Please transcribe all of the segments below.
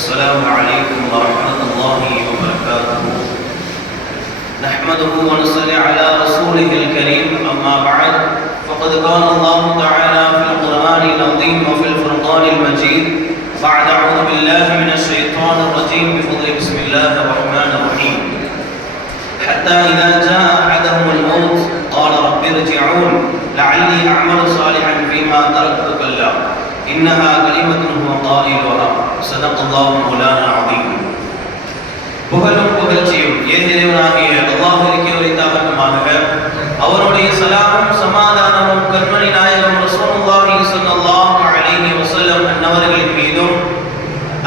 السلام عليكم ورحمة الله وبركاته. نحمده ونصلي على رسوله الكريم. أما بعد، فقد قال الله تعالى في القرآن العظيم وفي الفرقان المجيد بعد أعوذ بالله من الشيطان الرجيم بفضل بسم الله الرحمن الرحيم. حتى إذا جاء أحدهم الموت قال رب ارجعون لعلي أعمل صالحا فيما تركت كلا إنها كلمة هو قائلها صدق الله مولانا العظيم. புகழும் புகழ்ச்சியும் ஏகதேவனாகிய அல்லாஹ்விற்கு உரித்தாகட்டுமாக. அவருடைய சலாமும் சமாதானமும் கண்மணி நாயகம் ரசூலுல்லாஹி ஸல்லல்லாஹு அலைஹி வஸல்லம் அன்னவர்களின் மீதும்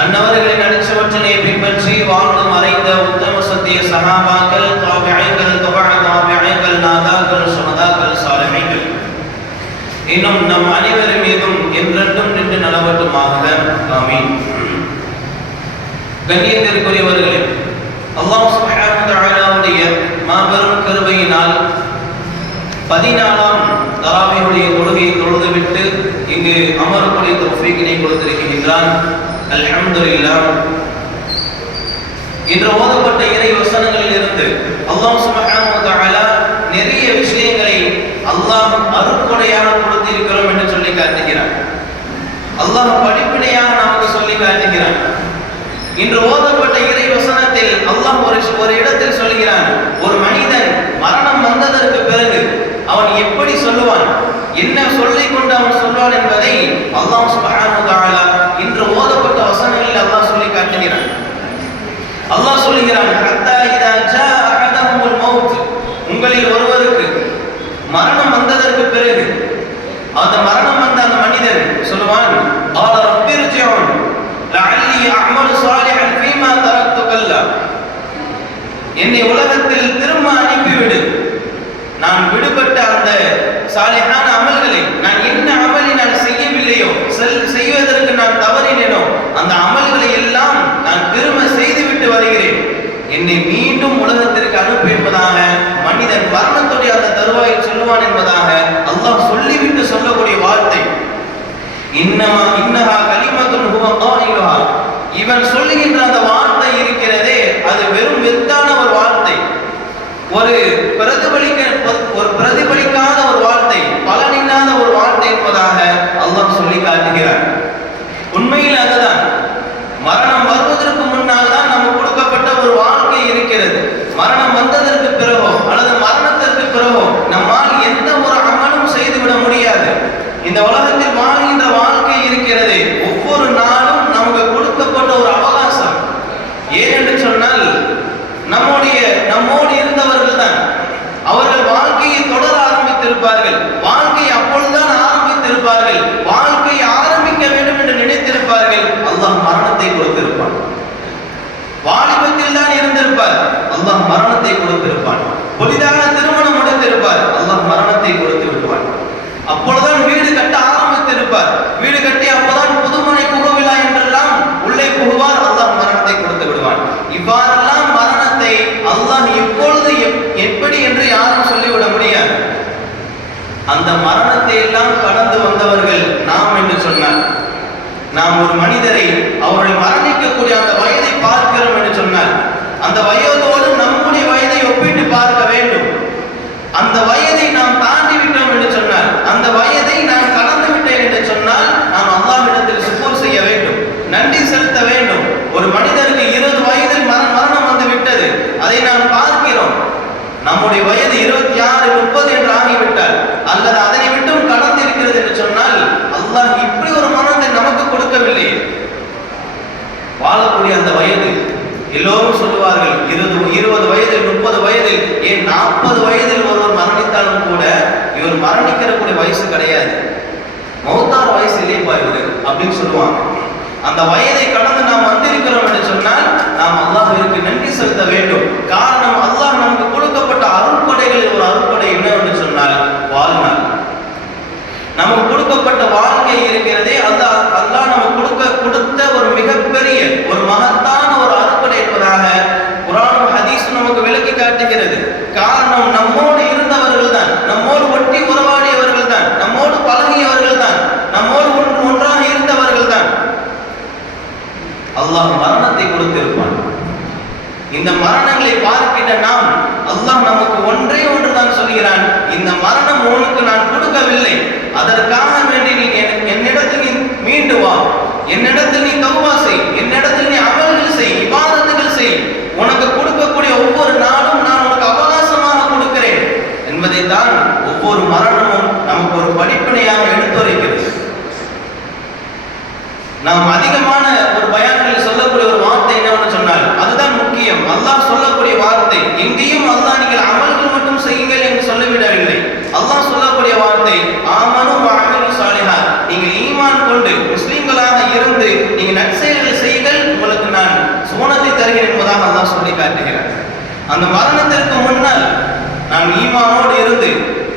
அன்னவர்களின் அடிச்சுவற்றினை பின்பற்றி வாழ்ந்து மறைந்த உத்தம சத்திய சஹாபாக்கள், தாபிஈன்கள், தபஅ தாபிஈன்கள், நாதாக்கள், சுஹதாக்கள், சாலிஹீன்கள் இன்னும் நம் அனைவரும் மீதும் என்றென்றும் நின்று நலவட்டுமாக. ஆமீன். கண்ணியத்திற்குரியவர்களே, அல்லாஹ் சுப்ஹானஹு வ தஆலாவுடைய மாபெரும் கிருபையினால் 14ஆம் தராவீஹுடைய தொழுகையை தொழுதுவிட்டு இங்கு அமரக்கூடிய தௌஃபீக்கினை கொடுத்திருக்கின்றான். அல்ஹம்துலில்லாஹ். இன்று ஓதப்பட்ட இறை வசனங்களில் இருந்து அல்லாஹ் சுப்ஹானஹு வ தஆலா நிறைய விஷயங்களை அல்லாஹ் அருட்கொடையாக கொடுத்திருக்கிறோம் என்று சொல்லி காட்டுகிறான். அல்லாஹ் படிப்பினையாக நமக்கு சொல்லி காட்டுகிறான். இன்று ஓதப்பட்ட இறை வசனத்தில் அல்லாஹ் ஒரு இடத்தில் சொல்கிறான், ஒரு மனிதன் மரணம் வந்ததற்கு பிறகு அவன் எப்படி சொல்லுவான், என்ன சொல்லிக் கொண்டு அவன் சொல்வான் என்பதை அல்லாஹ் சுப்ஹானஹு வ தஆலா இன்று ஓதப்பட்ட வசனங்களில் அல்லாஹ் சொல்லி காட்டுகிறான். அல்லாஹ் சொல்கிறான், ஹத்தா இதா ஜா அஹதஹுல் மௌத், உங்களில் ஒருவருக்கு மரணம் வந்ததற்கு பிறகு அந்த மரணம் வந்த அந்த மனிதன் சொல்லுவான், ஆல ரப்பிர்ஜிஊன் லஅல்லி அஅமலு ஸாலிஹன் ஃபீமா தரக்து கல்லா, என்னை உலகத்தில் திரும்ப அனுப்பிவிடு. நான் விடுபட்ட அந்த சாலிஹான அமல்களை, நான் என்ன அமலை நான் செய்யவில்லையோ, செய்வதற்கு நான் தவறினேனோ அந்த அமல்களை எல்லாம் நான் திரும்ப செய்துவிட்டு வருகிறேன், என்னை மீண்டும் உலகத்திற்கு அனுப்பு என்பதாக மனிதன் மரணத்துடைய அந்த தருவாயில் சொல்லுவான் என்பதாக அல்லாஹ் சொல்லிவிட்டு சொல்லக்கூடிய வார்த்தை. இன்னஹா கலிமத்துன் ஹுவ காயிலுஹா, இவன் சொல்லுகின்ற அந்த வார்த்தை இருக்கிறதே அது வெறும் வெத்தான ஒரு வார்த்தை, ஒரு பிரதிபலிக்காத ஒரு வார்த்தை, பலனில்லாத ஒரு வார்த்தை என்பதாக அல்லாஹ் சொல்லி காட்டுகிறார். உண்மையில் அதுதான். மரணம் வருவதற்கு முன்னால் தான் நமக்கு கொடுக்கப்பட்ட ஒரு வாழ்க்கை இருக்கிறது. மரணம் வந்ததற்கு பிறகோ அல்லது மரணத்திற்கு பிறகோ நம்மால் எந்த ஒரு அமலும் செய்துவிட முடியாது. இந்த உலகத்தில் வாழ்கின்ற வாழ்க்கை இருக்கிறது, ஒவ்வொரு நாளும் நமக்கு கொடுக்கப்பட்ட ஒரு அவகாசம். ஏனென்று சொன்னால் நம்மோடு இருந்தவர்கள் தான் அவர்கள் வாழ்க்கையை தொடர ஆரம்பித்திருப்பார்கள், வாழ்க்கையை அப்பொழுதுதான் ஆரம்பித்திருப்பார்கள், வாழ்க்கையை ஆரம்பிக்க வேண்டும் என்று நினைத்திருப்பார்கள். அல்லாஹ் மரணத்தை கொடுத்திருப்பான். வாலிபத்தில் தான் இருந்திருப்பார், அல்லாஹ் மரணத்தை கொடுத்திருப்பான். புதிதாக திருமணம் முடித்திருப்பார், அல்லாஹ் மரணத்தை கொடுத்து விடுவான். அப்பொழுதுதான் வீடு கட்ட ஆரம்பித்திருப்பார், வீடு கட்டி அப்பதான் புதுமனை புகுவிழா என்றெல்லாம் உள்ளே புகுவார், அல்லாஹ் மரணத்தை கொடுத்து விடுவான். இவ்வாறெல்லாம் மரணத்தை அல்லாஹ் எப்பொழுது எப்படி என்று யாரும் சொல்லிவிட முடியாது. அந்த மரணத்தை எல்லாம் கடந்து வந்தவர்கள் நாம் என்று சொன்னார். நாம் ஒரு மனிதரை அவருடைய மரணிக்கக்கூடிய அந்த வயதை பார்க்கிறோம் என்று சொன்னால் அந்த வயதோடு நம்முடைய வயதை ஒப்பிட்டு பார்க்க வேண்டும். அந்த வயதை நாம் தாண்டி விட்டோம் என்று சொன்னால், அந்த வயதை நான் கடந்து விட்டேன் என்று சொன்னால் நாம் அல்லாஹ்விடத்தில் சுக்ர் செய்ய வேண்டும், நன்றி செலுத்த வேண்டும். ஒரு மனிதருக்கு 20 வயதில் மரணம் வந்து விட்டது, அதை நாம் பார்க்கிறோம். நம்முடைய வயது 26, 30 என்று ஆகிவிட்டால் அல்லது அதனை விட்டும் கடந்து இருக்கிறது என்று சொன்னால் அல்லாஹ் இப்படி ஒரு மரணத்தை நமக்கு கொடுக்கவில்லை. வாழக்கூடிய அந்த வயது எல்லோரும் சொல்லுவார்கள், 20 வயதில், 30 வயதில், ஏன் 40 வயதில் ஒருவர் மரணித்தாலும் கூட இவர் மரணிக்கிறக்கூடிய வயசு கிடையாது, மௌத்தார வயசு இல்லையப்பா இவரு அப்படின்னு சொல்லுவாங்க. அந்த வயதை கடந்து நாம் வந்திருக்கிறோம் என்று சொன்னால் நாம் அல்லாஹ்விற்கு நன்றி செலுத்த வேண்டும். காரணம், அல்லாஹ் நமக்கு கொடுக்கப்பட்ட அருட்கொடைகளில் ஒரு அருட்கொடை என்னவென்று சொன்னால் வாழ்நாள். நமக்கு கொடுக்கப்பட்ட வாழ்க்கை இருக்கிறதே, அல்லாஹ் நமக்கு கொடுத்த ஒரு மிகப்பெரிய ஒரு மகத்தான ஒரு அருட்கொடை என்பதாக குர்ஆனும் ஹதீஸும் நமக்கு விளக்கி காட்டுகிறது. காரணம், நம்மோடு இருந்தவர்கள் தான், நம்மோடு ஒட்டி உறவாடியவர்கள் தான், நம்மோடு பழகியவர்கள் தான், நம்மோடு ஒன்றாக இருந்தவர்கள் தான். அல்லாஹ் மரணத்தை கொடுத்திருப்பான். இந்த மரணங்களை பார்க்கின்ற நாம், அல்லாஹ் நமக்கு ஒன்றே ஒன்று தான் சொல்கிறான், இந்த மரணம் உனக்கு நான் கொடுக்கவில்லை, அதற்காக வேண்டி நீ என்னிடத்தில் நீ மீண்டு வா, என்னிடத்தில் நீ தௌபா செய், என்னிடத்தில் நீ அமல்கள் செய், இபாதத்துகள் செய், உனக்கு கொடுக்கக்கூடிய ஒவ்வொரு நாளும் நான் உனக்கு அவகாசமாக கொடுக்கிறேன் என்பதைத்தான் ஒவ்வொரு மரணமும் நமக்கு ஒரு படிப்பினையாக எடுத்துரைக்கிறது. நாம் அதிகமான ஒரு பயான்களில் சொல்லக்கூடிய ஒரு வார்த்தை என்னவென்று சொன்னால் அதுதான் முக்கியம். அல்லாஹ் சொல்லக்கூடிய வார்த்தை எங்கேயும் அல்லாஹ் நீங்கள் அமல்கள் மட்டும் செய்யுங்கள் என்று சொல்லிவிடவில்லை. அல்லாஹ் சொல்லக்கூடிய வார்த்தை ஆமனு வ அமிலு ஸாலிஹாத், நீங்கள் ஈமான் கொண்டு முஸ்லிம்களாக இருந்து நீங்கள் நற்செயல்கள் செய்யுங்கள், உங்களுக்கு நான் சுவனத்தை தருகிறேன் என்பதாக அல்லாஹ் சொல்லி காட்டுகிறார். அந்த மரணத்திற்கு முன்னால் நாம் ஈமானோடு இருந்து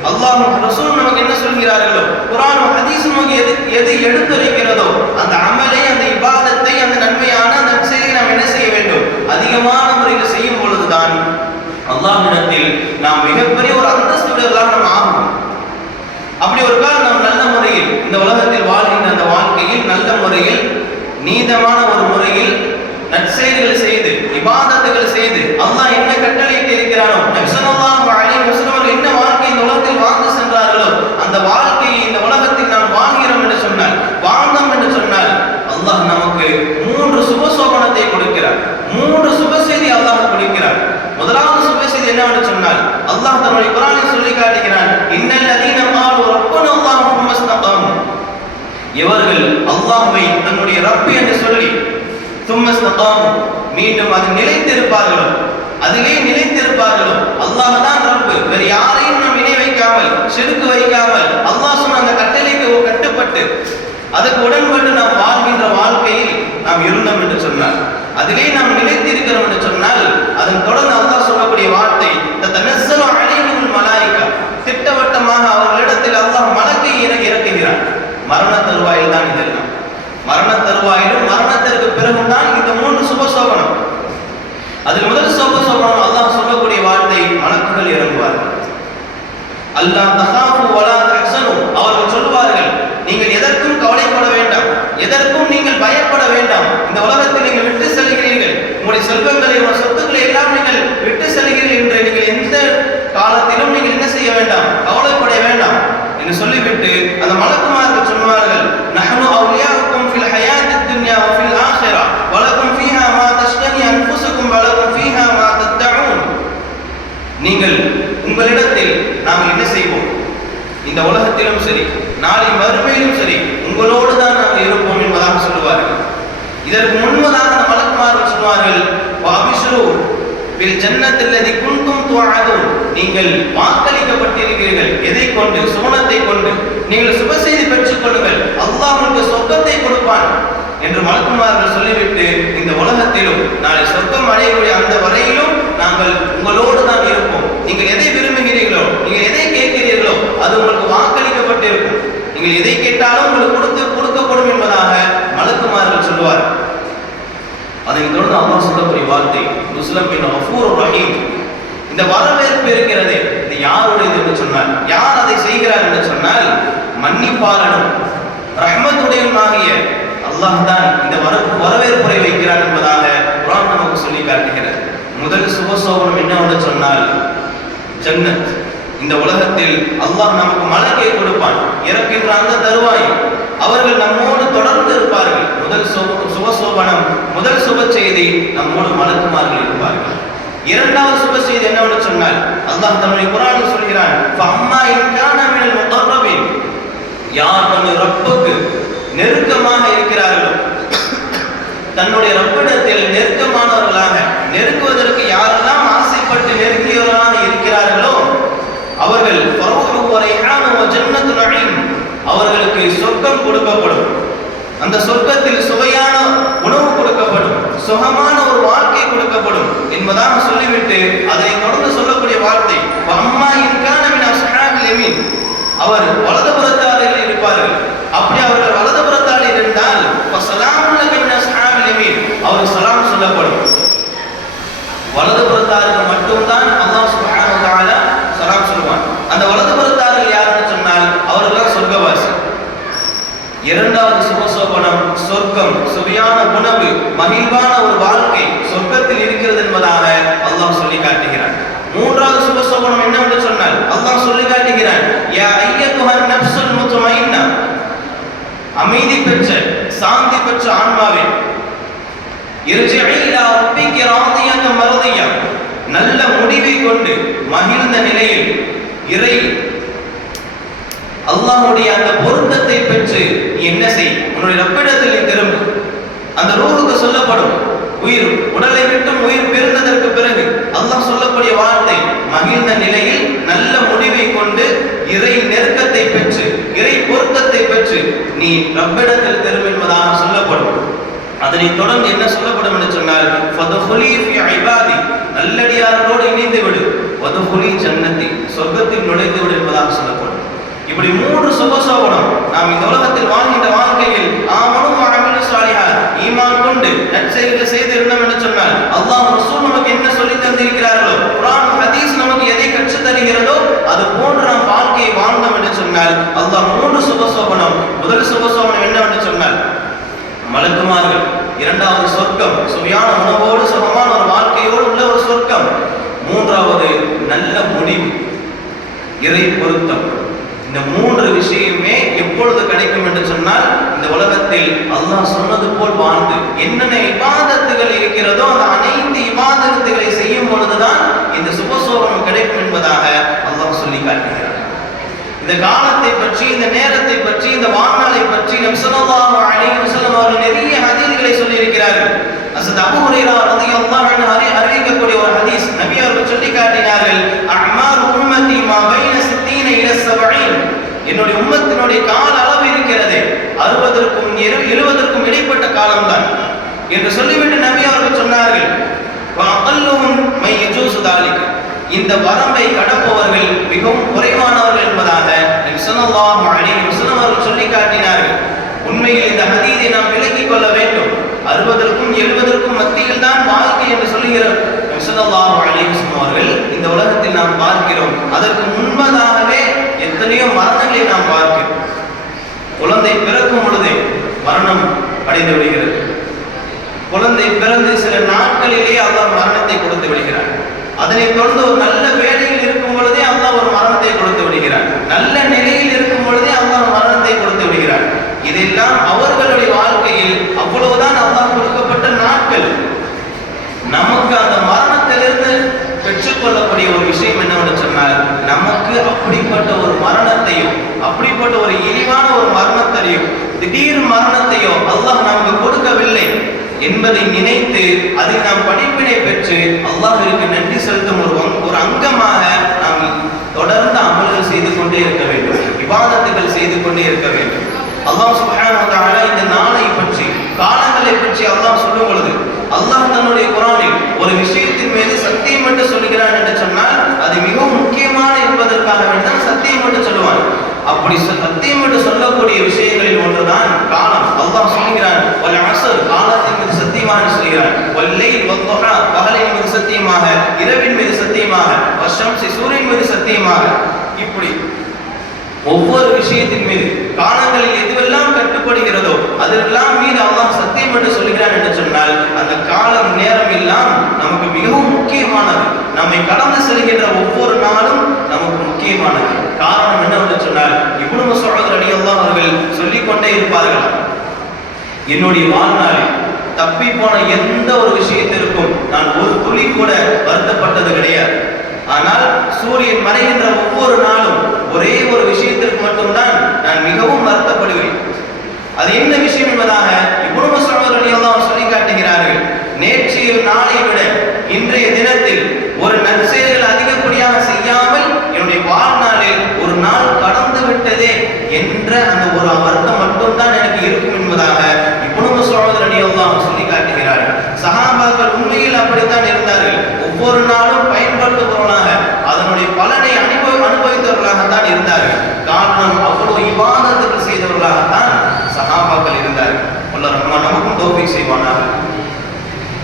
அல்லாஹ்வும் ரசூலும் நமக்கு என்ன சொல்கிறார்களோ, குர்ஆனும் ஹதீஸும் நமக்கு எது எடுத்துரைக்கிறதோ அந்த அமலை, அந்த இபாதத்தை, அந்த நன்மையான நற்செயலை நாம் என்ன செய்ய வேண்டும்? அதிகமான முறையில் செய்யும் பொழுதுதான் அல்லாஹ்விடத்தில் நாம் மிகப்பெரிய ஒரு அந்தஸ்துடையவர்களாக நாம் ஆகும். அப்படி ஒரு காலம் நாம் நல்ல முறையில் இந்த உலகத்தில் வாழ்கின்ற அந்த வாழ்க்கையில் நல்ல முறையில் நீதமான ஒரு முறையில் நற்செயல்கள் செய்து இபாதத்துகள் செய்து அல்லாஹ் என்ன கட்டளையிட்டு இருக்கிறானோ, நபி ஸல்லல்லாஹு அலைஹி வஸல்லம் என்ன வாழ்க்கை இந்த உலகத்தில் வாழ்ந்து சென்றார்களோ அந்த வாழ்க்கையை இந்த உலகத்தில் நாம் வாழ்கிறோம் என்று சொன்னால், வாழ்ந்தோம் என்று சொன்னால் அல்லாஹ் நமக்கு 3 சுபசோபனத்தை கொடுக்கிறார். 3 சுப செய்தி அல்லாஹ் கொடுக்கிறார். முதலாவது சுப செய்தி என்னவென்று சொன்னால் அல்லாஹ் தன்னுடைய குர்ஆனில் சொல்லி காட்டுகிறான், இன்னல் லதீன காலு ரப்பனா அல்லாஹ் சும்ம இஸ்தகாமு, இவர்கள் அல்லாஹ்வை தன்னுடைய ரப் என்று சொல்லி சும்ம இஸ்தகாமு மீண்டும் அது நிலைத்திருப்பார்களோ, அதிலே நிலைத்திருப்பார்களோ, அல்லாஹ் தான் ரப், வேறு யாரையும் நாம் இணை வைக்காமல் ஷிர்க் வைக்காமல் அல்லாஹ் சொன்ன அந்த கட்டளைக்கு கட்டுப்பட்டு அதுக்கு உடன்பட்டு நாம் வாழ்கின்ற வாழ்க்கையில் நாம் இருந்தோம் என்று சொன்னார், அதிலே நாம் நிலைத்திருக்கிறோம் என்று சொன்னால் அதன் தொடர்ந்து அல்லாஹ் சொல்லக்கூடிய வார்த்தை தனஸ்ஸலு அலைஹிமுல் மலாயிகா, திட்டவட்டமாக அவர்களிடத்தில் அல்லாஹ் மலக்கை இறக்குகிறார். மரண தருவாயில் தான் இதெல்லாம். மரண தருவாயிலும் மரணத்திற்கு பிறகுதான் இந்த 3 சுபசோபனம். அதில் முதல் சுபசோபனம் அல்லாஹ் சொல்லக்கூடிய வார்த்தை, மலக்குகள் இறங்குவார்கள். அல்லாஹ் தகாஃபு வலா தஹ்சனு, அவர்கள் சொல்வார்கள், நீங்கள் எதற்கும் கவலைப்பட வேண்டாம், எதற்கும் நீங்கள் பயப்பட வேண்டாம். இந்த உலகத்தில் நீங்கள் விட்டு செல்கிறீர்கள், உங்களுடைய செல்வங்களை, உங்களுடைய சொத்துக்களை எல்லாம் நீங்கள் விட்டு செல்கிறீர்கள் என்று நீங்கள் எந்த காலத்திலும் நீங்கள் என்ன செய்ய வேண்டாம், கவலைப்பட வேண்டாம் என்று சொல்லிவிட்டு அந்த மலக்குமார்கள் சொல்வார்கள், நஹ்னு அவுலியாஉக்கும் ஃபில் ஹயாத்தித் துன்யா வ ஃபில் ஆখিরা வலக்கும் ஃபீஹா மா தஷ்தஹி அன்ஃபுசுக்கும் வலக்கும் ஃபீஹா மா தத்தஊன், நீங்கள் உங்களிடத்தில் நாம் என்ன செய்வோம், இந்த உலகத்திலும் சரி நாளை மறுமையிலும் சரி உங்களோடு தான் நாம் இருப்போம் என்பதாக சொல்லுவார்கள். இதற்கு முன்பதாக அந்த மலக்குமார்கள் சொல்வார்கள், வஅபிஷரு பில் ஜன்னத்தில் லதி குன்தும் துஅதுன், நீங்கள் வாக்களிக்கப்பட்டிருக்கிறீர்கள் எதை கொண்டு, சுவனத்தை கொண்டு, நீங்கள் சுப செய்தி பெற்றுக் கொள்ளுங்கள், அல்லாஹ் உங்களுக்கு சொர்க்கத்தை கொடுப்பான் என்று மலக்குமார்கள் சொல்லிவிட்டு இந்த உலகத்திலும் நாளை சொர்க்கம் அடையக்கூடிய அந்த வரையிலும் நாங்கள் உங்களோடு தான் இருப்போம், நீங்கள் எதை விரும்புகிறீர்களோ, நீங்கள் எதை கேட்கிறீர்களோ அது உங்களுக்கு வாக்களிக்கப்பட்டிருக்கும், நீங்கள் எதை கேட்டாலும் உங்களுக்கு கொடுக்கப்படும் என்பதாக மலக்குமார்கள் சொல்வார். அதைத் தொடர்ந்து அல்லாஹ் சொல்லக்கூடிய வார்த்தை நுஸ்லம் பின் கஃபூர் ரஹீம், இந்த வரவேற்பு இருக்கிறதே இது யாருடையது என்று சொன்னால், யார் அதை செய்கிறார் என்று சொன்னால் மன்னிப்பாளனும் ரஹ்மத்துடையவனாகிய அல்லாஹ் தான் இந்த வரவேற்புரை வைக்கிறார் என்பதாக குர்ஆன் நமக்கு சொல்லி காட்டுகிறது. முதல் சுபசோபனம் என்னவென்று சொன்னால் ஜன்னத். இந்த உலகத்தில் அல்லாஹ் நமக்கு மலக்கை கொடுப்பான், இறக்கின்ற அந்த தருவாய் அவர்கள் நம்மோடு தொடர்ந்து இருப்பார்கள். முதல் சுபசோபனம், முதல் சுப செய்தி நம்மோடு மலக்குமார்கள் இருப்பார்கள். இரண்டாவது சுப செய்தி என்னவென்று சொன்னால் அல்லாஹ் தன்னுடைய குர்ஆனில் சொல்கிறான், ஃபஅம்மா இன் கான மினல் முகர்ரபீன், யார் தன்னுடைய ரப்புக்கு நெருக்கமாக இருக்கிறார்களோ, தன்னுடைய ரப்பிடத்தில் நெருக்கமானவர்களாக, நெருங்குவதற்கு யாரெல்லாம் ஆசைப்பட்டு நெருங்கியவர்களாக இருக்கிறார்களோ அவர்கள் ஃபரூஹு வ ரைஹானு வ ஜன்னத்து நஈம், அவர்களுக்கு சொர்க்கம் கொடுக்கப்படும். அந்த சொர்க்கத்தில் சுவையான உணவு கொடுக்கப்படும், சுகமான ஒரு வாழ்க்கை கொடுக்கப்படும் என்பதாக சொல்லிவிட்டு அதை தொடர்ந்து சொல்லக்கூடிய வார்த்தை அம்மா இன் கான மின் அஸ்ஹாபில் யமீன், அவர் வலதுபுறத்தாரில் இருப்பார்கள். அப்படி அவர்கள் வலதுபுறத்தாரில் இருந்தால் ஃபஸலாமுன் லக மின் அஸ்ஹாபில் யமீன், அவருக்கு சலாம் சொல்லப்படும். வலதுபுறத்தாருக்கு மட்டும்தான் அல்லாஹ் சுப்ஹானஹு வ தஆலா சலாம் சொல்வான். அந்த வலதுபுறத்தார்கள் யாருன்னு சொன்னால் அவர்கள் சொர்க்கவாசி. இரண்டாவது சுபசோபனம் சொர்க்கம், சுவையான சுவையான உணவு, மகிழ்வான ஒரு வாழ்க்கை சொர்க்கத்தில் இருக்கிறது என்பதாக அல்லாஹ் சொல்லி காட்டுகிறான். மூன்றாவது சுபசோபனம் என்னவென்று சொன்னால் அல்லாஹ் சொல்லி காட்டுகிறான், யா அய்யத்துஹன் நஃப்ஸுல் முத்மஇன்னா, அமைதி பெற்ற சாந்தி பெற்ற ஆன்மாவே, இர்ஜிஇ இலா ரப்பிகி ராதியத்தன் மர்தியா, நல்ல முடிவை கொண்டு மகிழ்ந்த நிலையில் இறை அல்லாஹ்வுடைய அந்த பொருத்தத்தை பெற்று நீ என்ன செய், உன்னுடைய ரப்பிடத்தில் நீ திரும்பு. அந்த ரூஹுக்கு சொல்லப்படும், உயிர் உடலை விட்டும் உயிர் பிறந்ததற்கு பிறகு அல்லாஹ் சொல்லக்கூடிய வார்த்தை, மகிழ்ந்த நிலையில் நல்ல முடிவை கொண்டு இறை நெருக்கத்தை பெற்று இறை பொருத்தத்தை பெற்று நீ ரப்பிடத்தில் திரும்பு என்பதாக சொல்லப்படும். அதனை தொடர்ந்து என்ன சொல்லப்படும் என்று சொன்னால், ஃபதுஹுலி ஃபி இபாதி, நல்லடியாரோடு இணைந்து விடு, வதுஹுலி ஜன்னதி, சொர்க்கத்தில் நுழைந்து விடு என்பதாக சொல்லப்படும். இப்படி மூன்று சுபசோபனம் நாம் இந்த உலகத்தில் வாழ்கின்ற வாழ்க்கையில் ஆமனு வ அமிலு ஸாலிஹாத், ஈமான் கொண்டு நற்செயல்கள் செய்து இருந்தோம் என்று சொன்னால் அல்லாஹ் ரசூல் நமக்கு என்ன சொல்லி தந்திருக்கிறார்களோ, குர்ஆன் ஹதீஸ் நமக்கு எதை கற்றுத் தருகிறதோ அது போன்று நாம் வாழ்க்கையை வாழ்ந்தோம் என்று சொன்னால் அல்லாஹ் மூன்று சுபசோபனம். முதல் சுபசோபனம் என்னவென்று சொன்னால் மலக்குமார்கள், இரண்டாவது சொர்க்கம், சுவையான உணவோடு சுகமான ஒரு வாழ்க்கையோடு உள்ள ஒரு சொர்க்கம், மூன்றாவது நல்ல முடிவு, இறை பொருத்தம். இந்த மூன்று விஷயமே எப்பொழுது கிடைக்கும் என்று சொன்னால் இந்த உலகத்தில் அல்லாஹ் சொன்னது போல் வாழ்ந்து என்னென்ன இபாதத்துகள் இருக்கிறதோ அந்த அனைத்து இபாதத்துகளை செய்யும் பொழுதுதான் இந்த சுபசோபனம் கிடைக்கும் என்பதாக அல்லாஹ் சொல்லி காட்டுகிறார். இந்த காலத்தை பற்றி, இந்த நேரத்தை பற்றி, இந்த வாழ்நாளை பற்றி நபி ஸல்லல்லாஹு அலைஹி வஸல்லம் அவர்கள் நிறைய ஹதீஸ்களை சொல்லி இருக்கிறார்கள். ஹஸரத் அபூ ஹுரைரா রাদিয়াল্লাহு அன்ஹு அறிவிக்கக்கூடிய ஒரு ஹதீஸ், நபி அவர்கள் சொல்லி காட்டினார்கள், அஅமாரு உம்மத்தி மா பைன 60 இலா 70, என்னுடைய உம்மத்தினுடைய கால அளவு இருக்கிறதே 60க்கும் 70க்கும் இடைப்பட்ட காலம்தான் என்று சொல்லிவிட்டு நபி அவர்கள் சொன்னார்கள், வஅகல்லுஹும் மை யஜூஸு தாலிக, இந்த வரம்பை கடப்பவர்கள் மிகவும் குறைவானவர்கள் என்பதாக நபி ஸல்லல்லாஹு அலைஹி வஸல்லம் அவர்கள் சொல்லி காட்டினார்கள். உண்மையில் இந்த ஹதீஸை நாம் விளங்கிக் கொள்ள வேண்டும். 60க்கும் 70க்கும் மத்தியில் தான் வாழ்க்கை என்று சொல்லுகிறார் நபி ஸல்லல்லாஹு அலைஹி வஸல்லம் அவர்கள். இந்த உலகத்தில் நாம் பார்க்கிறோம், அதற்கு முன்பதாகவே எத்தனையோ மரணங்களை நாம் பார்க்கிறோம். குழந்தை பிறக்கும் பொழுதே மரணம் அடைந்து விடுகிறது. குழந்தை பிறந்து சில நாட்களிலேயே அல்லாஹ் மரணத்தை கொடுத்து விடுகிறார். அதனைத் தொடர்ந்து ஒரு நல்ல வேலையில் இருக்கும் பொழுதே அல்லாஹ் ஒரு மரணத்தை கொடுத்து விடுகிறார். நல்ல நிலையில் இருக்கும் பொழுதே அல்லாஹ் மரணத்தை கொடுத்து விடுகிறார். இதெல்லாம் அவர்களுடைய வாழ்க்கையில் அவ்வளவுதான் அல்லாஹ் கொடுக்கப்பட்ட நாட்கள். நமக்கு அந்த மரணத்திலிருந்து பெற்றுக்கொள்ளக்கூடிய ஒரு விஷயம் என்னவென்று சொன்னால், நமக்கு அப்படிப்பட்ட ஒரு மரணத்தையும் அப்படிப்பட்ட ஒரு இழிவான ஒரு மரணத்தையும் திடீர் மரணத்தையோ அல்லாஹ் நமக்கு கொடுக்கவில்லை என்பதை நினைத்து அதில் நாம் படிப்பினை பெற்று அல்லாஹ்விற்கு நன்றி செலுத்தும் ஒரு அங்கமாக நாம் தொடர்ந்து அமல்கள் செய்து கொண்டே இருக்க வேண்டும், இபாதத்துகள் செய்து கொண்டே இருக்க வேண்டும். அல்லாஹ் சுப்ஹானஹு வ தஆலா இந்த நாளை பற்றி, காலங்களை பற்றி அல்லாஹ் சொல்லும் பொழுது அல்லாஹ் தன்னுடைய குர்ஆனில் ஒரு விஷயத்தின் மீது சத்தியம் என்று சொல்கிறான் என்று சொன்னால் அது மிகவும் முக்கியமான என்பதற்காக வேண்டிதான் சத்தியம் என்று சொல்லுவான். அப்படி சத்தியம் என்று சொல்லக்கூடிய விஷயங்களில் ஒன்றுதான் காலம். அல்லாஹ் சொல்கிறான், வல் அஸ்ர், காலத்தின் மீது சத்தியமாக சொல்கிறான், வல் லைல் வல் துஹா, பகலின் மீது சத்தியமாக, இரவின் மீது சத்தியமாக, வஷம்சி, சூரியன் மீது சத்தியமாக. இப்படி ஒவ்வொரு விஷயத்தின் மீது காலங்களில் எதுவெல்லாம் கட்டுப்படுகிறதோ அதெல்லாம் மீது அல்லாஹ் சத்தியம் என்று சொல்கிறான் என்று சொன்னால் அந்த காலம் நேரம் எல்லாம் நமக்கு மிகவும் முக்கியமானது. நம்மை கடந்து செல்கின்ற ஒவ்வொரு நாளும் நமக்கு முக்கியமானது. காரணம் என்னவென்று சொன்னால், இப்னு மஸ்ஊத் ரலியல்லாஹு அவர்கள் சொல்லிக் கொண்டே இருப்பார்கள், என்னுடைய வாழ்நாளில் தப்பி போன எந்த ஒரு விஷயத்திற்கும் நான் ஒரு துளி கூட வருத்தப்பட்டது கிடையாது. ஆனால் சூரியன் மறைகின்ற ஒவ்வொரு நாளும் ஒரே ஒரு விஷயத்திற்கு மட்டும்தான் நான் மிகவும் வருத்தப்படுவேன். அது என்ன விஷயம் என்பதாக இப்னு மஸ்ஊத் ரலியல்லாஹு சொல்லி காட்டுகிறார்கள், நேற்றைய நாளை விட இன்றைய தினத்தில் ஒரு நற்செயல்கள் அதிகப்படியாக செய்யாமல் என்னுடைய வாழ்நாளில் ஒரு நாள் கடந்து விட்டதே என்ற அந்த ஒரு வருத்தம் மட்டும்தான் எனக்கு இருக்கும் என்பதாக இப்னு மஸ்ஊத் ரலியல்லாஹு சொல்லி காட்டுகிறார்கள். சஹாபாக்கள் உண்மையில் அப்படித்தான் இருந்தார்கள். ஒவ்வொரு நாளும் பயன்படுத்துபவர்களாக அதனுடைய பலனை அனுபவித்தவர்களாகத்தான் இருந்தார்கள். காரணம், அவ்வளவு இபாதத்துகள் செய்தவர்களாகத்தான் சஹாபாக்கள் இருந்தார்கள். அல்லாஹ் ரஹ்மான் நமக்கும் தௌஃபீக் செய்வானாக.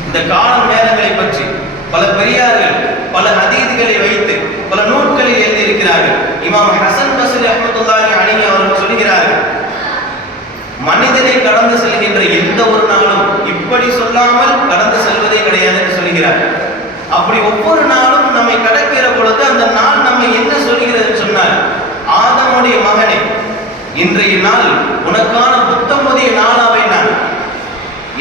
இந்த காலம் நேரங்களை பற்றி பல பெரியார்கள் பல ஹதீஸ்களை வைத்து பல நூல்களில் எழுதியிருக்கிறார்கள். இமாம் ஹசன் பஸ்ரி ரஹ்மத்துல்லாஹி அலைஹி அவர்கள் சொல்கிறார்கள், மனிதனை கடந்து செல்கின்ற எந்த ஒரு நாளும் இப்படி சொல்லாமல் கடந்து செல்வதே கிடையாது என்று சொல்கிறார். அப்படி ஒவ்வொரு நாளும் நம்மை கடக்கிற பொழுது அந்த நாள் நம்மை என்ன சொல்கிறது சொன்னால், ஆதமுடைய மகனே, இன்றைய நாள் உனக்கான புத்தமுதிய நாளாவே நான்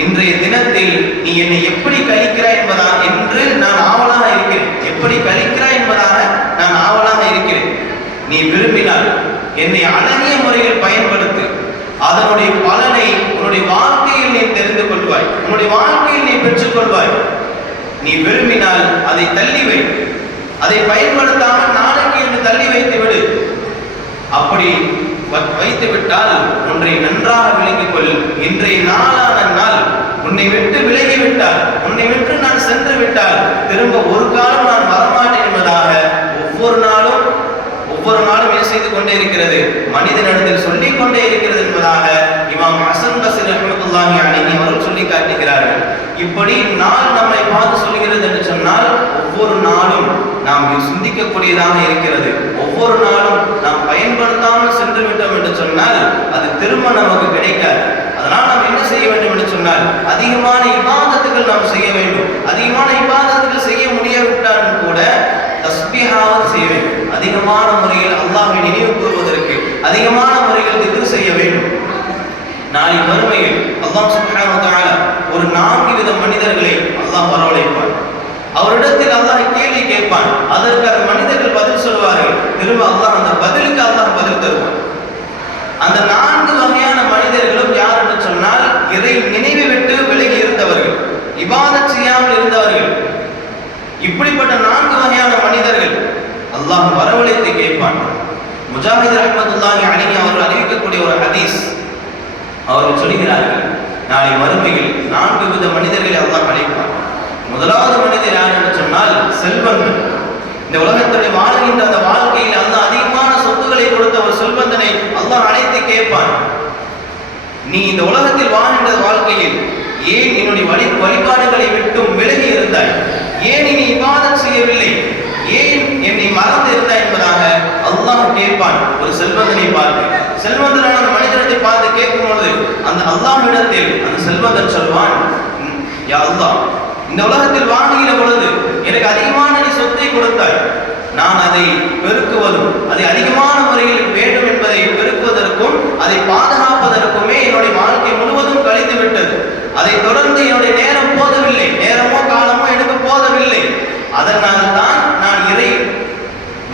இன்றைய தினத்தில் நீ என்னை எப்படி கழிக்கிறாய் என்பதாக என்று நான் ஆவலாக இருக்கிறேன். எப்படி கழிக்கிறாய் என்பதாக நான் ஆவலாக இருக்கிறேன். நீ விரும்பினால் என்னை அழகிய முறையில் பயன்படுத்து. அதனுடைய பலனை உன்னுடைய வாழ்க்கையில் நீ தெரிந்து கொள்வாய், உன்னுடைய வாழ்க்கையில் நீ பெற்றுக் கொள்வாய். நீ விரும்பினால் அதை தள்ளி வை, அதை பயன்படுத்தாமல் நாளைக்கு என்று தள்ளி வைத்து விடு. அப்படி வைத்து விட்டால் ஒன்றை நன்றாக விளங்கிக் கொள். இன்றைய நாளான நாள் உன்னை விட்டு விலகிவிட்டால், உன்னை விட்டு நான் சென்று விட்டால் திரும்ப ஒரு காலம் நான் வரமாட்டேன் என்பதாக ஒவ்வொரு நாளும் என்ன செய்து கொண்டே இருக்கிறது, மனிதனிடத்தில் சொல்லிக் கொண்டே இருக்கிறது என்பதாக இமாம் ஹசன் பஸ்ரி ரஹ்மத்துல்லாஹி அலைஹி அவர்கள் சொல்லி காட்டுகிறார்கள். இப்படி நாள் நம்மை பார்த்து சொல்கிறது என்று சொன்னால் ஒவ்வொரு நாளும் நாம் சிந்திக்கக்கூடியதாக இருக்கிறது. ஒவ்வொரு நாளும் நாம் பயன்படுத்தாமல் சென்று விட்டோம் என்று சொன்னால் அது திரும்ப நமக்கு கிடைக்காது. அதனால் நாம் என்ன செய்ய வேண்டும் என்று சொன்னால் அதிகமான இபாதத்துகள் நாம் செய்ய வேண்டும். அதிகமான இபாதத்துகள் செய்ய முடியாவிட்டாலும் கூட தஸ்பீஹாவது செய்ய வேண்டும். அதிகமான முறையில் அல்லாஹ்வை நினைவு கூறுவதற்கு அதிகமான முறையில் திக்ர் செய்ய வேண்டும். நாளை மறுமையில் அல்லாஹ் சுப்ஹானஹு வ தஆலா ஒரு 4 வித மனிதர்களை அல்லாஹ் வரவழைப்பான். அவரிடத்தில் அல்லாஹ் கேள்வி கேட்பான். அதற்கு அந்த மனிதர்கள் பதில் சொல்வார்கள். திரும்ப அல்லாஹ் அந்த பதிலுக்கு அல்லாஹ் பதில் தருவான். அந்த 4 வகையான மனிதர்களும் யார் என்று சொன்னால், இறை நினைவை விட்டு விலகி இருந்தவர்கள், இபாதத் செய்யாமல் இருந்தவர்கள். இப்படிப்பட்ட 4 வகையான மனிதர்கள் அல்லாஹ் வரவழைத்து கேட்பான். முஜாஹித் ரஹ்மத்துல்லாஹி அலைஹி அவர்கள் அறிவிக்கக்கூடிய ஒரு ஹதீஸ், அவர்கள் சொல்கிறார்கள், நாளை மறுமையில் 4 வித மனிதர்களை அல்லாஹ் அழைப்பான். முதலாவது மனிதர் யார் என்று சொன்னால் செல்வந்தன். இந்த உலகத்துடைய வாழ்கின்ற அந்த வாழ்க்கையில் அல்லாஹ் அதிகமான சொத்துக்களை கொடுத்த ஒரு செல்வந்தனை அல்லாஹ் அழைத்து கேட்பான், நீ இந்த உலகத்தில் வாழ்கின்ற வாழ்க்கையில் ஏன் என்னுடைய வழிபாடுகளை விட்டும் விலகி இருந்தாய்? ஏன் நீ இபாதத் செய்யவில்லை? ஏன் என்னை மறந்து இருந்தாய் என்பதாக அல்லாஹ் கேட்பான். ஒரு செல்வந்தனை பார்த்து, செல்வந்தனான அந்த மனிதனை பார்த்து கேட்கும் பொழுது அந்த அல்லாஹ்விடத்தில் அந்த செல்வந்தன் சொல்வான், யா அல்லாஹ், இந்த உலகத்தில் வாழ்கிற பொழுது எனக்கு அதிகமான நீ சொத்தை கொடுத்தாய். நான் அதை பெருக்குவதும் அதை அதிகமான முறையில் வேண்டும் என்பதை பெருக்குவதற்கும் அதை பாதுகாப்பதற்குமே என்னுடைய வாழ்க்கை முழுவதும் கழிந்து விட்டது. அதை தொடர்ந்து என்னுடைய நேரம் போதவில்லை, நேரமோ காலமோ எனக்கு போதவில்லை. அதனால் தான் நான் இறை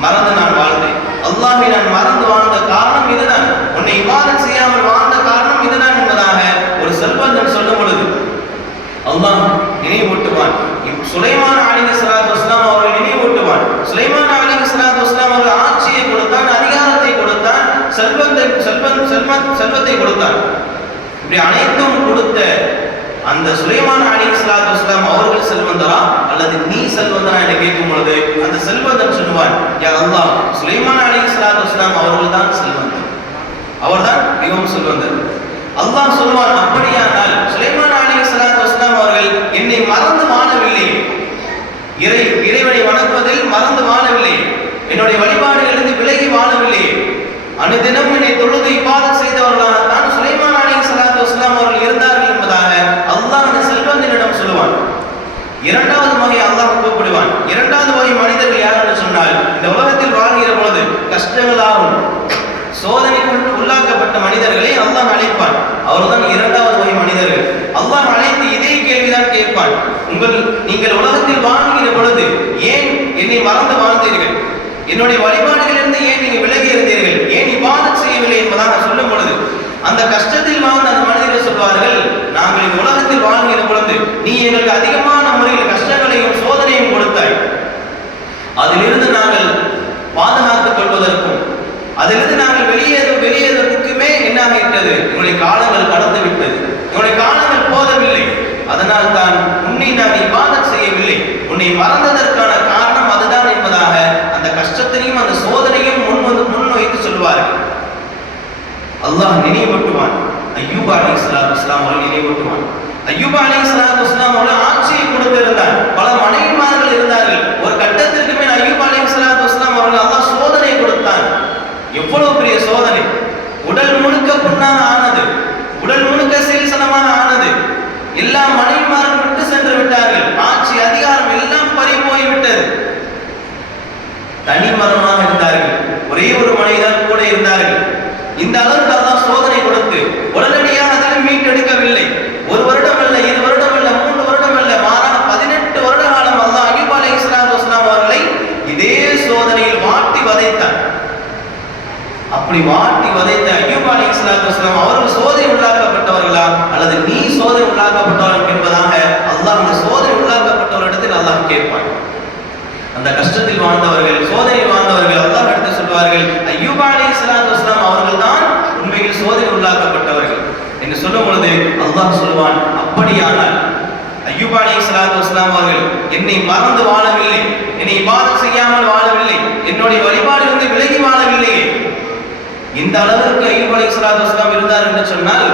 மறந்து நான் வாழ்ந்தேன். அல்லாஹ்வை நான் மறந்து வாழ்ந்த காரணம் இதுதான், உன்னை இபாதத் செய்யாமல் வாழ்ந்த காரணம் இதுதான் என்பதாக ஒரு செல்வந்தன் சொல்லும் பொழுது அல்லாஹ் நினைவூட்டுவான். சுலைமான் அலைஹிஸ்ஸலாத்து வஸ்ஸலாம் அவர்கள் நினைவூட்டுவான். சுலைமான் அலைஹிஸ்ஸலாத்து வஸ்ஸலாம் அவர்கள் ஆட்சியை கொடுத்தான், அதிகாரத்தை கொடுத்தான், செல்வத்தை கொடுத்தான். இப்படி அனைத்தும் கொடுத்த அந்த சுலைமான் அலைஹிஸ்ஸலாத்து வஸ்ஸலாம் அவர்கள் செல்வந்தரா அல்லது நீ செல்வந்தரா என கேட்கும் பொழுது அந்த செல்வந்தன் சொல்லுவான், யா அல்லாஹ், சுலைமான் அலைஹிஸ்ஸலாத்து வஸ்ஸலாம் அவர்கள் தான் செல்வந்தர், அவர்தான் மிகவும் செல்வந்தர். அல்லாஹ் சொல்வான், அப்படியானால் சுலைமான் அலைஹிஸ்ஸலாத்து வஸ்ஸலாம் அவர்கள் என்னை மறந்து வாழவில்லை, இறைவனை வணங்குவதில் மறந்து வாழவில்லை, என்னுடைய வழிபாடுகளிலிருந்து விலகி வாழவில்லை, அனுதினம் என்னை தொழுது இபாதத் செய்தவர்களாக தான் சுலைமான் அலைஹிஸ்ஸலாத்து வஸ்ஸலாம் அவர்கள் இருந்தார்கள் என்பதாக அல்லாஹ் அந்த செல்வந்தனிடம் சொல்லுவான். இரண்டாவது வகை அல்லாஹ் கூப்பிடுவான். இரண்டாவது வகை மனிதர்கள் யார் என்று சொன்னால், இந்த உலகத்தில் வாழ்கிற பொழுது கஷ்டங்களாகும் சோதனைக்குள் உள்ளாக்கப்பட்ட மனிதர்களை அல்லாஹ் அழைப்பான். அவர்தான் இரண்டாவது வகை மனிதர்கள். அல்லாஹ் அழைத்து இதே கேள்விதான் கேட்பான், நீங்கள் உலகத்தில் வாழ்கிற பொழுது ஏன் என்னை மறந்து வாழ்ந்தீர்கள்? என்னுடைய வழிபாடுகளிலிருந்து ஏன் நீங்கள் விலகி இருந்தீர்கள்? ஏன் இபாதத் செய்யவில்லை என்பதாக சொல்லும் பொழுது அந்த கஷ்டத்தில் வாழ்ந்த அந்த மனிதர்கள் சொல்வார்கள், நாங்கள் இந்த உலகத்தில் வாழ்கிற பொழுது நீ எங்களுக்கு அதிகமான முறையில் கஷ்டங்களையும் சோதனையும் கொடுத்தாய். அதிலிருந்து நாங்கள் பாதுகாத்துக் கொள்வதற்கும் அதிலிருந்து நாங்கள் வெளியேறுவதற்குமே என்ன ஆகிவிட்டது, உங்களுடைய காலங்கள் கடந்து விட்டது, உங்களுடைய காலங்கள் போதவில்லை. அதனால் தான் உன்னை நான் இபாதத் செய்யவில்லை, உன்னை மறந்ததற்கான காரணம் அதுதான் என்பதாக அந்த கஷ்டத்தையும் அந்த சோதனையும் முன்வைத்து சொல்வார்கள். அல்லாஹ் நினைவூட்டுவான். அய்யூப் அலைஹிஸ்ஸலாத்து வஸ்ஸலாம் அவர்கள் நினைவூட்டுவான். அய்யூப் அலைஹிஸ்ஸலாத்து வஸ்ஸலாம் அவர்கள் ஆட்சியை கொடுத்திருந்தார், பல மனைவிமார்கள் இருந்தார்கள். ஒரு கட்டத்திற்கு மேல் அய்யூப் அலைஹிஸ்ஸலாத்து வஸ்ஸலாம் அவர்கள் அல்லாஹ் சோதனை கொடுத்தான். எவ்வளவு பெரிய சோதனை! உடல் முழுக்க புண்ணாக ஆனது, உடல் முழுக்க சீல்சனமாக ஆனது, எல்லா மனைவிமாரும் விட்டு சென்று விட்டார்கள். ஆட்சி அதிகாரம் எல்லாம் பறி போய்விட்டது. தனிமரமாக இருந்தார்கள். ஒரே ஒரு மனைவிதான் கூட இருந்தார்கள். இந்த அளவுக்கு அல்லாஹ் சோதனை கொடுத்து உடனடியாக அதில் மீட்டெடுக்கவில்லை. 1 வருடம் அல்ல, 2 வருடம் அல்ல, 3 வருடம் அல்ல, மாறாக 18 வருட காலம் அல்லாஹ் அய்யூப் அலைஹிஸ்ஸலாத்து வஸலாம் அவர்களை இதே சோதனையில் வாட்டி வதைத்தார். அப்படி வாட்டி வதைத்த அய்யூப் அலைஹிஸ்ஸலாத்து வஸலாம் அவர்கள் சோதனை உள்ளாக்கப்பட்டவர்களா அல்லது நீ சோதனை உள்ளாக்கப்பட்டவர்கள் என்பதாக அல்லாஹ் அந்த சோதனை உள்ளாக்கப்பட்டவரிடத்தில் அல்லாஹ் கேட்பான். அந்த கஷ்டத்தில் வாழ்ந்தவர்கள், சோதனையில் வாழ்ந்தவர்கள் அல்லாஹ் எடுத்து சொல்வார்கள், அய்யூப் அலைஹிஸ்ஸலாத்து வஸலாம் அவர்கள் தான் உண்மையில் சோதனை உள்ளாக்கப்பட்டவர்கள் என்று சொல்லும் பொழுது அல்லாஹ் சொல்வான், அப்படியானால் அய்யூப் அலைஹிஸ்ஸலாத்து வஸலாம் அவர்கள் என்னை மறந்து வாழவில்லை, என்னை இபாதத் செய்யாமல் வாழவில்லை, என்னுடைய வழிபாடிலிருந்து விலகி வாழவில்லையே. இந்த அளவிற்கு அய்யூப் அலைஹிஸ்ஸலாத்து வஸலாம் இருந்தார் என்று சொன்னால்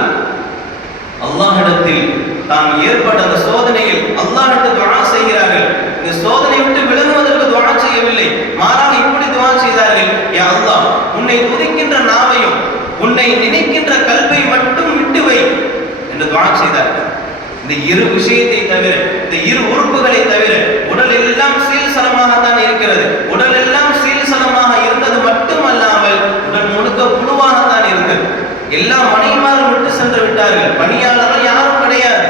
அல்லாஹ்விடத்தில் தான் ஏற்பட்ட அந்த சோதனையில் அல்லாஹ்விடத்தில் துஆ செய்கிறார்கள். இந்த சோதனை விட்டு விலகுவதற்கு துஆ செய்யவில்லை, மாறாக இப்படி துஆ செய்தார்கள், யா அல்லாஹ், உன்னை துதிக்கின்ற நாவையும் உன்னை நினைக்கின்ற கல்வை மட்டும் விட்டு வை என்று துஆ செய்தார்கள். இந்த இரு விஷயத்தை தவிர, இந்த இரு உறுப்புகளை தவிர உடல் எல்லாம் சீல்சலமாகத்தான் இருக்கிறது. உடல் எல்லாம் சீல்சலமாக இருந்தது மட்டுமல்லாமல் உடல் முழுக்க புழுவாகத்தான் இருந்தது. எல்லா மனைவிமாரும் விட்டு சென்று விட்டார்கள். பணியாளர்கள் யாரும் கிடையாது.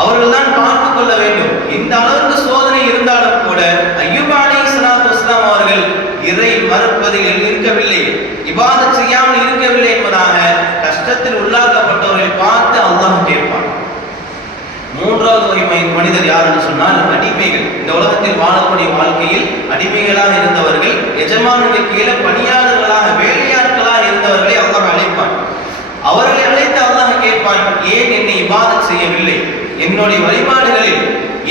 அவர்கள் தான் பார்த்துக் கொள்ள வேண்டும். இந்த அளவுக்கு சோதனை இருந்தாலும் கூட அய்யூப் அலைஹிஸ்ஸலாத்து வஸலாம் அவர்கள் இறை மறுப்பதில் இருக்கவில்லை, இபாதத் செய்யாமல் இருக்கவில்லை என்பதாக கஷ்டத்தில் உள்ளாக்கப்பட்டவர்களை பார்த்து அல்லாஹ் கேட்பான். 3வது வகை மனிதர் யார் என்று சொன்னால் அடிமைகள். இந்த உலகத்தில் வாழக்கூடிய வாழ்க்கையில் அடிமைகளாக இருந்தவர்கள், எஜமானுக்கு கீழே பணியாளர்களாக வேலையாட்களாக இருந்தவர்களை அல்லாஹ் அழைப்பான். அவர்களை அழைத்து அல்லாஹ் கேட்பான், ஏன் என்னை இபாதத் செய்யவில்லை, என்னுடைய வழிபாடுகளில்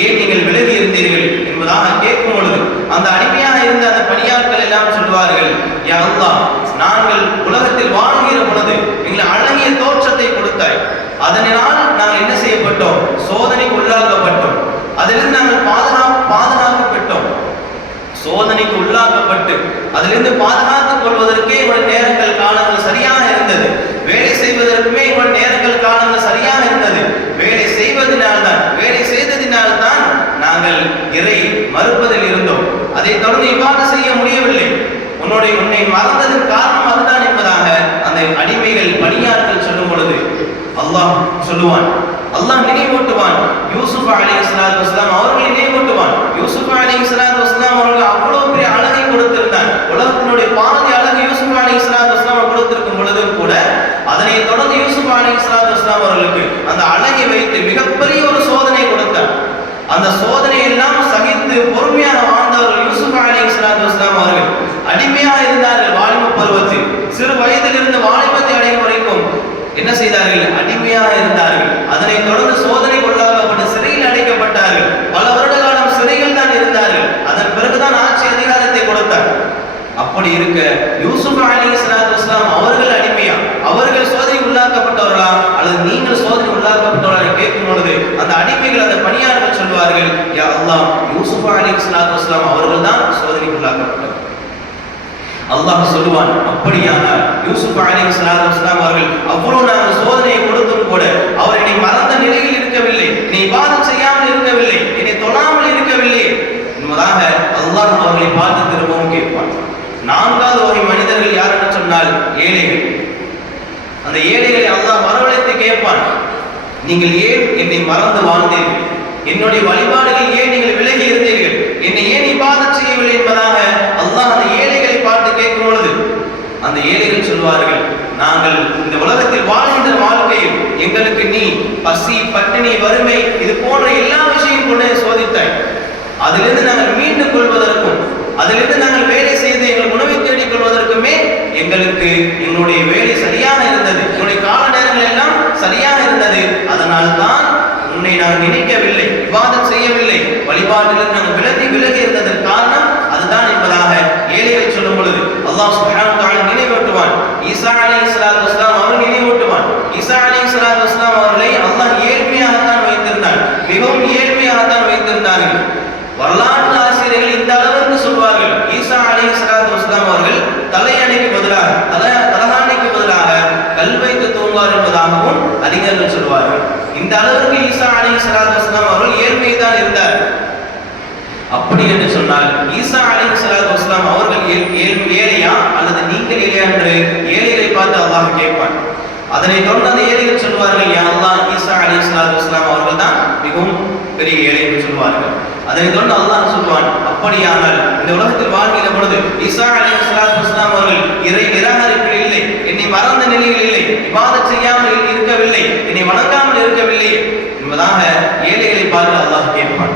ஏன் நீங்கள் விலகி இருந்தீர்கள் என்பதாக கேட்கும் பொழுது அந்த அடிமையாக இருந்த அந்த பணியாட்கள் எல்லாம் சொல்வார்கள், யா அல்லாஹ், நாங்கள் உலகத்தில் வாழ்கிற பொழுது எங்களை அழகிய தோற்றத்தை கொடுத்தாய், அதனால் நாங்கள் என்ன செய்யப்பட்டோம், சோதனைக்கு உள்ளாக்கப்பட்டோம், அதிலிருந்து நாங்கள் பாதுகாக்கப்பட்டோம். சோதனைக்கு உள்ளாக்கப்பட்டு அதிலிருந்து பாதுகாத்துக் கொள்வதற்கே இவன் நேரங்கள் காலங்கள் சரியாக இருந்தது. வேலை செய்வதற்குமே இவன் நேரங்கள் காலங்கள் சரியாக இருந்தது. வேலை செய்வதனால்தான், வேலை செய்ததினால்தான் நாங்கள் இறை மறுப்பதில் இருந்தோம். அதை தொடர்ந்து இவ்வாறு செய்ய முடியவில்லை. உன்னை மறந்ததன் காரணம் அதுதான் என்பதாக அந்த அடிமைகள் பணியாட்கள் சொல்லும் பொழுது அல்லாஹ் சொல்லுவான், அல்லாஹ் நினைவூட்டுவான். யூசுப் அலைஹிஸ்ஸலாத்து வஸலாம் அவர்கள் நினைவூட்டுவான். யூசுப் அலைஹிஸ்ஸலாத்து வஸலாம் அவர்கள் அவ்வளவு பெரிய அழகை கொடுத்திருந்தார். உலகத்தினுடைய பாதி அழகு யூசுப் அலைஹிஸ்ஸலாத்து வஸலாம் கொடுத்திருக்கும் பொழுதும் கூட அதனை தொடர்ந்து யூசுப் அலைஹிஸ்ஸலாத்து வஸலாம் அவர்களுக்கு அந்த அழகை வைத்து மிகப்பெரிய ஒரு சோதனை கொடுத்தார். அந்த சோதனை எல்லாம் சகித்து பொறுமையாக வாழ்ந்தவர்கள் யூசுப் அலைஹிஸ்ஸலாத்து வஸலாம் அவர்கள். அடிமையாக இருந்தார்கள் வாலிப பருவத்தில். சிறு வயதிலிருந்து வாலிபத்தை அடையும் வரைக்கும் என்ன செய்தார்கள், அடிமையாக இருந்தார்கள். அதனை தொடர்ந்து சோதனை கொள்ளாக்கப்பட்டு சிறையில் அடைக்கப்பட்டார்கள். பல வருட காலம் சிறையில் தான் இருந்தார்கள். அதன் பிறகுதான் ஆட்சி அதிகாரத்தை கொடுத்தார். அப்படி இருக்க யூசுப் அலைஹிஸ்ஸலாத்து வஸலாம் அவர்கள் அடிமையா, அவர்கள் சோதனை உள்ளாக்கப்பட்டவர்களா அல்லது நீங்கள் சோதனை உள்ளாக்கப்பட்டவர்களா கேட்கும் பொழுது அந்த அடிமைகள், அந்த பணியாளர்கள் சொல்வார்கள், யா அல்லாஹ், யூசுப் அலைஹிஸ்ஸலாத்து வஸலாம் அவர்கள் தான் சோதனைக்கு உள்ளாக்கப்பட்டவர். அல்லாஹ் சொல்லுவான், அப்படியானால் யூசுப் அலைஹிஸ்ஸலாத்து வஸலாம் அவர்கள் அவ்வளவு நாங்கள் சோதனையை கொடுத்தும் கூட அவர் என்னை மறந்த நிலையில் இருக்கவில்லை, என்னை இபாதத் செய்யாமல் இருக்கவில்லை, என்னை தொழாமல் இருக்கவில்லை என்பதாக அல்லாஹ் அவர்களை பார்த்து திரும்பவும் கேட்பான். 4வது வகை மனிதர்கள் யார் என்று சொன்னால் ஏழைகள். அந்த ஏழைகளை அல்லாஹ் வரவழைத்து கேட்பான், நீங்கள் ஏன் என்னை மறந்து வாழ்ந்தீர்கள், என்னுடைய வழிபாடுகள் ஏன் நீங்கள் விலகி இருந்தீர்கள், என்னை ஏன் இபாதத் செய்யவில்லை என்பதாக அல்லாஹ் அந்த ஏழைகளை பார்த்து கேட்கும் பொழுது அந்த ஏழைகள் சொல்வார்கள், நாங்கள் இந்த உலகத்தில் வாழ்கின்ற வாழ்க்கையில் எங்களுக்கு நீ பசி, பட்டினி, வறுமை இது போன்ற எல்லா விஷயம் கொண்டு சோதித்தாய். அதிலிருந்து நாங்கள் மீண்டு கொள்வதற்கும், அதிலிருந்து நாங்கள் வேலை செய்து எங்கள் உணவை தேடிக் கொள்வதற்குமே எங்களுக்கு எங்களுடைய வேலை சரியாக இருந்தது, என்னுடைய கால நேரங்கள் எல்லாம் சரியாக இருந்தது. அதனால் தான் உன்னை நான் நினைக்கவில்லை, இபாதத் செய்யவில்லை, வழிபாட்டிலிருந்து நாங்கள் விலகி இருந்ததன் காரணம் அதுதான் என்பதாக ஏழைகளை சொல்லும் பொழுது அல்லாஹ் சுப்ஹானஹு வ தஆலா நினைவூட்டுவான். ஈசா அலைஹிஸ்ஸலாத்து வஸலாம் அவர்கள் நினைவூட்டுவான். ஈசா அலைஹிஸ்ஸலாத்து வஸலாம் அவர்களை அல்லாஹ் ஏழ்மையாகத்தான் வைத்திருந்தார், மிகவும் ஏழ்மையாகத்தான் வைத்திருந்தார்கள். வரலாற்று ஆசிரியர்கள் இந்த அளவிற்கு சொல்வார்கள், ஈசா அலைஹிஸ்ஸலாத்து வஸலாம் அவர்கள் தலையணைக்கு பதிலாக, தலகாணிக்கு பதிலாக கல் வைத்து தூங்குவார் என்பதாகவும் அறிஞர்கள் சொல்வார்கள். இந்த அளவிற்கு ஈசா அலைஹிஸ்ஸலாத்து வஸலாம் அவர்கள் ஏழ்மையில் தான் இருந்தார். அப்படி என்று சொன்னால் ஈசா அலைஹிஸ்ஸலாத்து வஸலாம் அவர்கள் ஏழையா அல்லது நீங்கள் ஏழையா என்று ஏழைகளை பார்த்து அல்லாஹ் கேட்பான். அதனை தொடர்ந்து அந்த ஏழைகள் சொல்வார்கள், யா அல்லாஹ், ஈசா அலைஹிஸ்ஸலாத்து வஸலாம் அவர்கள் தான் மிகவும் பெரிய ஏழை என்று சொல்வார்கள். அதனை தொடர்ந்து அல்லாஹ் சொல்வான், அப்படியானால் இந்த உலகத்தில் வாழ்கிற பொழுது ஈசா அலைஹிஸ்ஸலாத்து வஸலாம் அவர்கள் இறை நிராகரிப்பில் இல்லை, என்னை மறந்த நிலையில் இல்லை, இபாதத் செய்யாமல் இருக்கவில்லை, என்னை வணங்காமல் இருக்கவில்லை என்பதாக ஏழைகளை பார்த்து அல்லாஹ் கேட்பான்.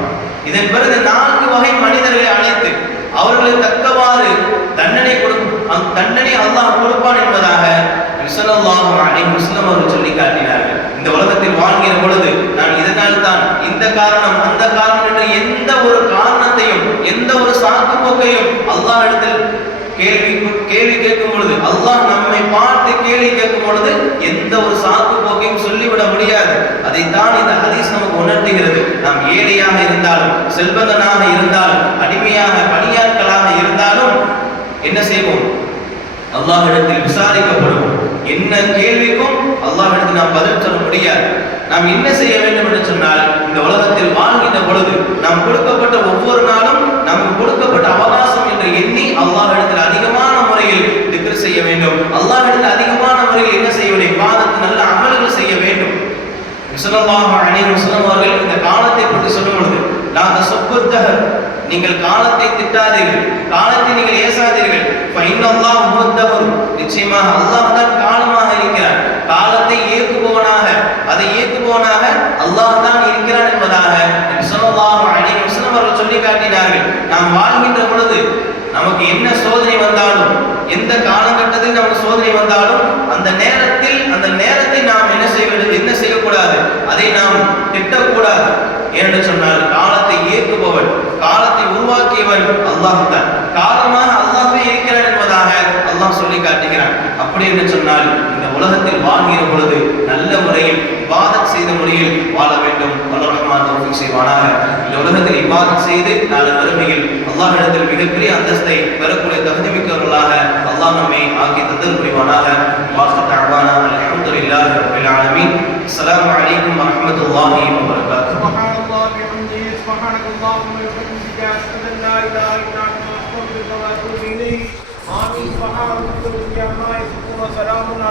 இதன் பிறகு 4 வகை மனிதர்களை அழைத்து அவர்களுக்கு தக்கவாறு தண்டனை அல்லாஹ் கொடுப்பான் என்பதாக ஸல்லல்லாஹு அலைஹி வஸல்லம் அவர்கள் சொல்லி காட்டினார்கள். இந்த உலகத்தில் வாழ்கிற பொழுது நான் இதனால் தான் இந்த காரணம் அந்த காரணம் என்ற எந்த ஒரு காரணத்தையும் எந்த ஒரு சாக்கு போக்கையும் அல்லாஹ் இடத்தில் கேள்வி கேட்கும் பொழுது, அல்லாஹ் நம்மை பார்த்து கேள்வி கேட்கும் பொழுது எந்த ஒரு சாக்கு போக்கையும் சொல்லிவிட முடியாது. அதைத்தான் இந்த ஹதீஸ் நமக்கு உணர்த்துகிறது. நாம் ஏழையாக இருந்தாலும் செல்வந்தனாக இருந்தாலும் அடிமையாக பணியாட்களாக இருந்தாலும் என்ன செய்வோம்? அல்லாஹ்விடத்தில் விசாரிக்கப்படுவோம். என்ன கேள்விக்கும் அல்லாஹ்விடத்தில் நாம் பதில் சொல்ல முடியாது. நாம் என்ன செய்ய வேண்டும் என்று சொன்னால், இந்த உலகத்தில் வாழ்கின்ற பொழுது நாம் கொடுக்கப்பட்ட ஒவ்வொரு நாளும் நமக்கு கொடுக்கப்பட்ட அவகாசம் என்று எண்ணி அல்லாஹ்விடத்தில் அதிகமான முறையில் திக்ர் செய்ய வேண்டும். அல்லாஹ்விடத்தில் அதிகமான முறையில் என்ன செய்ய வேண்டும்? இபாதத், நல்ல அமல்கள் செய்ய வேண்டும். ஸல்லல்லாஹு அலைஹி வஸல்லம் அவர்கள் இந்த காலத்தை பற்றி சொல்லும் பொழுது, லா தஸப்புத்தஹர், நீங்கள் காலத்தை திட்டாதீர்கள், காலத்தை நீங்கள் ஏசாதீர்கள். ஃபஇன்னல்லாஹு ஹுவத்தஹர், நிச்சயமாக அல்லாஹ் தான் காலமாக இருக்கிறான். காலத்தை ஏற்றுபவனாக, அதை ஏற்றுபவனாக அல்லாஹ் தான் இருக்கிறான் என்பதாக நபி ஸல்லல்லாஹு அலைஹி வஸல்லம் அவர்கள் சொல்லி காட்டினார்கள். நாம் வாழ்கின்ற பொழுது நமக்கு என்ன சோதனை வந்தாலும், எந்த காலகட்டத்தில் நமக்கு சோதனை வந்தாலும் அந்த நேரத்தை நாம் என்ன செய்ய வேண்டும், என்ன செய்யக்கூடாது, அதை நாம் திட்டக்கூடாது. ஏனென்று சொன்னால் காலத்தை இயக்குபவன், காலத்தை உருவாக்கியவன் அல்லாஹ் தான். காலமாக அல்லாஹ்வே இருக்கிறான் என்பதாக அல்லாஹ் சொல்லி காட்டுகிறான். அப்படி என்று சொன்னால் இந்த உலகத்தில் வாழ்கிற பொழுது நல்ல முறையில் இபாதத் செய்த முறையில் வாழ வேண்டும். வல்லர் ரஹ்மான் தௌஃபீக் செய்வானாக. இந்த உலகத்தில் இபாதத் செய்து நாளை மறுமையில் அல்லாஹ்விடத்தில் மிகப்பெரிய அந்தஸ்தை பெறக்கூடிய தகுதி மிக்கவர்களாக அல்லாஹ் நம்மை ஆக்கி தந்தல் புரிவானாக. வாஹிர் தஅவானா அல்ஹம்துலில்லாஹி ரப்பில் ஆலமீன். அஸ்ஸலாமு அலைக்கும் வரஹ்மத்துல்லாஹி